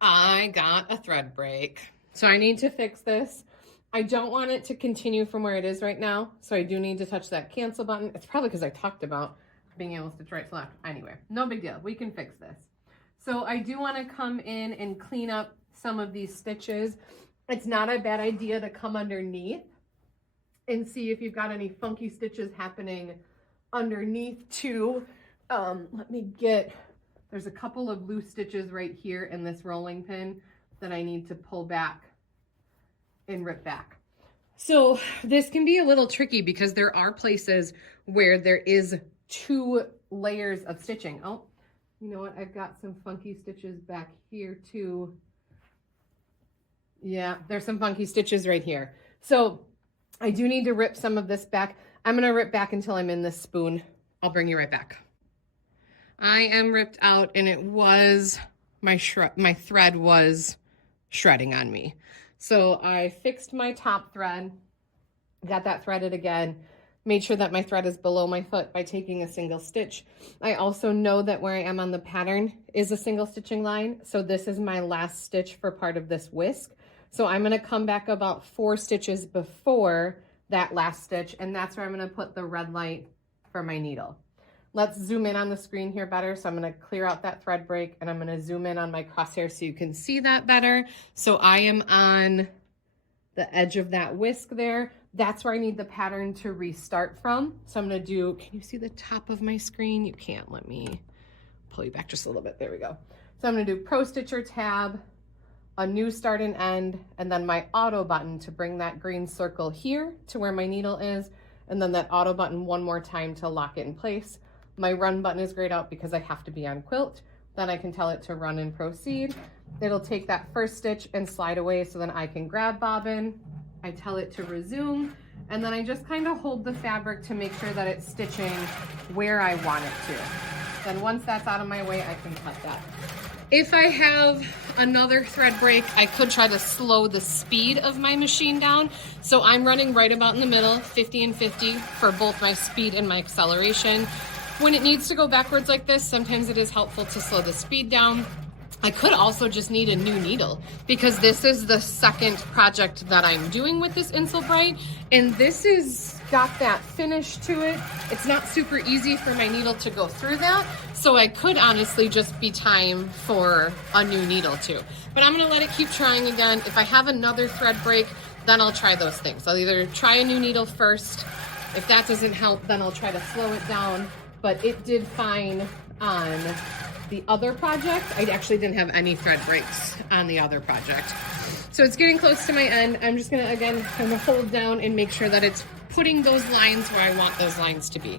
I got a thread break. So I need to fix this. I don't want it to continue from where it is right now. So I do need to touch that cancel button. It's probably because I talked about being able to stitch right to left. Anyway, no big deal. We can fix this. So I do want to come in and clean up some of these stitches. It's not a bad idea to come underneath and see if you've got any funky stitches happening underneath too. There's a couple of loose stitches right here in this rolling pin that I need to pull back and rip back. So this can be a little tricky because there are places where there is 2 layers of stitching. Oh, you know what? I've got some funky stitches back here too. Yeah, there's some funky stitches right here. So I do need to rip some of this back. I'm going to rip back until I'm in this spoon. I'll bring you right back. I am ripped out, and it was my thread was shredding on me. So I fixed my top thread, got that threaded again, made sure that my thread is below my foot by taking a single stitch. I also know that where I am on the pattern is a single stitching line. So this is my last stitch for part of this whisk. So I'm going to come back about 4 stitches before that last stitch, and that's where I'm going to put the red light for my needle. Let's zoom in on the screen here better. So I'm going to clear out that thread break, and I'm going to zoom in on my crosshair so you can see that better. So I am on the edge of that whisk there. That's where I need the pattern to restart from. So I'm going to do, can you see the top of my screen? You can't. Let me pull you back just a little bit. There we go. So I'm going to do Pro-Stitcher tab, a new start and end, and then my auto button to bring that green circle here to where my needle is, and then that auto button one more time to lock it in place. My run button is grayed out because I have to be on quilt. Then I can tell it to run and proceed. It'll take that first stitch and slide away so then I can grab bobbin. I tell it to resume, and then I just kind of hold the fabric to make sure that it's stitching where I want it to. Then once that's out of my way, I can cut that. If I have another thread break, I could try to slow the speed of my machine down. So I'm running right about in the middle, 50 and 50 for both my speed and my acceleration. When it needs to go backwards like this, sometimes it is helpful to slow the speed down. I could also just need a new needle because this is the second project that I'm doing with this Insulbright, and this is got that finish to it. It's not super easy for my needle to go through that, so I could honestly just be time for a new needle too. But I'm gonna let it keep trying again. If I have another thread break, then I'll try those things. I'll either try a new needle first. If that doesn't help, then I'll try to slow it down. But it did fine on the other project. I actually didn't have any thread breaks on the other project. So it's getting close to my end. I'm just gonna, again, kind of hold down and make sure that it's putting those lines where I want those lines to be.